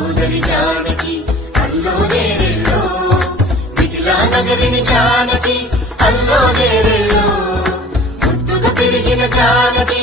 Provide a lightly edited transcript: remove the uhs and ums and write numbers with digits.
సోదరి జానకి అల్లో నేరెళ్ళో మిథిలా నగరిని జానకి అల్లో నేరెళ్ళో ముద్దుగా పెరిగిన జానకి